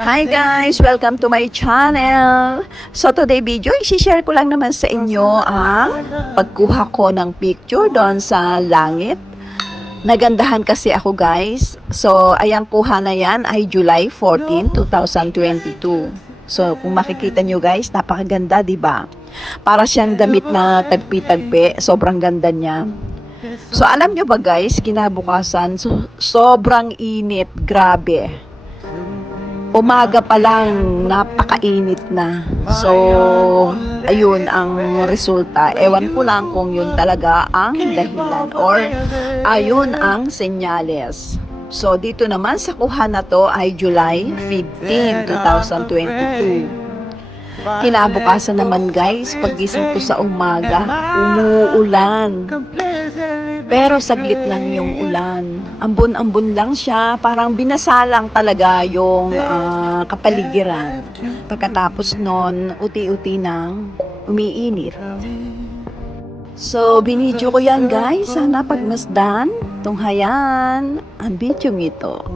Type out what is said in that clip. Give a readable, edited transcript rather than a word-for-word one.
Hi guys! Welcome to my channel! So today video, isi-share ko lang naman sa inyo ang pagkuha ko ng picture doon sa langit. Nagandahan kasi ako guys. So ayan, kuha na yan ay July 14, 2022. So kung makikita nyo guys, napakaganda, di ba? Para siyang damit na tagpi-tagpi. Sobrang ganda niya. So alam nyo ba guys, kinabukasan, sobrang init. Grabe. Umaga pa lang, napakainit na. So, ayun ang resulta. Ewan ko lang kung yun talaga ang dahilan or ayun ang senyales. So, dito naman sa kuha na to ay July 15, 2022. Kinabukasan naman guys, pagising ko sa umaga, umuulan. Pero saglit lang yung ulan. Ambon-ambon lang siya. Parang binasa lang talaga yung kapaligiran. Pagkatapos nun, uti-uti nang umiinit. So, binidyo ko yan guys. Sana pagmasdan, tunghayan, ang video ito.